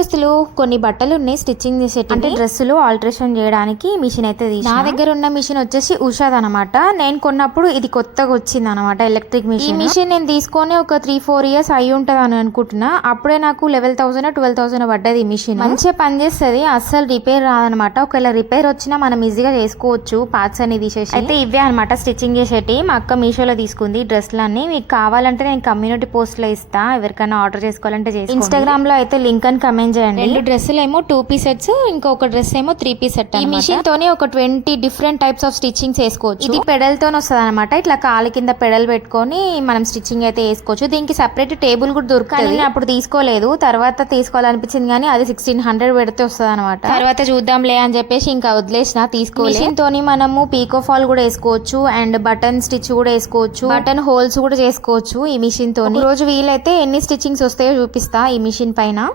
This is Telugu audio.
దోస్తులు కొన్ని బట్టలు ఉన్నాయి స్టిచ్చింగ్ చేసేటి, అంటే డ్రెస్సులు ఆల్టరేషన్ చేయడానికి మిషన్ అయితే తీసిన. నా దగ్గర ఉన్న మిషన్ వచ్చేసి ఉషాద్ అనమాట. నేను కొన్నప్పుడు ఇది కొత్తగా వచ్చింది అనమాట, ఎలక్ట్రిక్ మిషన్. ఈ మిషన్ నేను తీసుకొని ఒక 3-4 ఇయర్స్ అయి ఉంటది అని అనుకుంటున్నా. అప్పుడే నాకు 11,000-12,000 పడ్డది ఈ మిషన్. మంచిగా పనిచేస్తుంది, అస్సలు రిపేర్ రాదనమాట. ఒకవేళ రిపేర్ వచ్చినా మనం ఈజీగా చేసుకోవచ్చు పార్ట్స్ అన్ని తీసేసి. అయితే ఇవే అనమాట స్టిచ్చింగ్ చేసేటి. మా అక్క మీషోలో తీసుకుంది డ్రెస్లన్నీ. మీకు కావాలంటే నేను కమ్యూనిటీ పోస్ట్ లో ఇస్తా, ఎవరికైనా ఆర్డర్ చేసుకోవాలంటే చేసుకోండి. ఇన్స్టాగ్రామ్ లో అయితే లింక్ అని కమెంట్ చేయండి. 2 డ్రెస్సులు ఏమో 2 పీస్ సెట్స్, ఇంకొక డ్రెస్ ఏమో 3 పీస్ సెట్. ఈ మిషన్ తోని ఒక 20 డిఫరెంట్ టైప్స్ ఆఫ్ స్టిచ్చింగ్స్ వేసుకోవచ్చు. ఇది పెడల్ తోని వస్తుంది అనమాట. ఇట్లా కాలు కింద పెడల్ పెట్టుకొని మనం స్టిచ్చింగ్ అయితే వేసుకోవచ్చు. దీనికి సెపరేట్ టేబుల్ కూడా దొరకాలి, అప్పుడు తీసుకోలేదు, తర్వాత తీసుకోవాలనిపించింది కానీ అది 1600 పెడితే వస్తుంది అనమాట. తర్వాత చూద్దాంలే అని చెప్పేసి ఇంకా వదిలేసిన, తీసుకోలేదు. మిషన్ తోని మనము పీకో ఫాల్ కూడా వేసుకోవచ్చు అండ్ బటన్ స్టిచ్ కూడా వేసుకోవచ్చు, బటన్ హోల్స్ కూడా చేసుకోవచ్చు ఈ మిషన్ తోని. రోజు వీలైతే ఎన్ని స్టిచ్చింగ్స్ వస్తాయో చూపిస్తా ఈ మిషన్ పైన.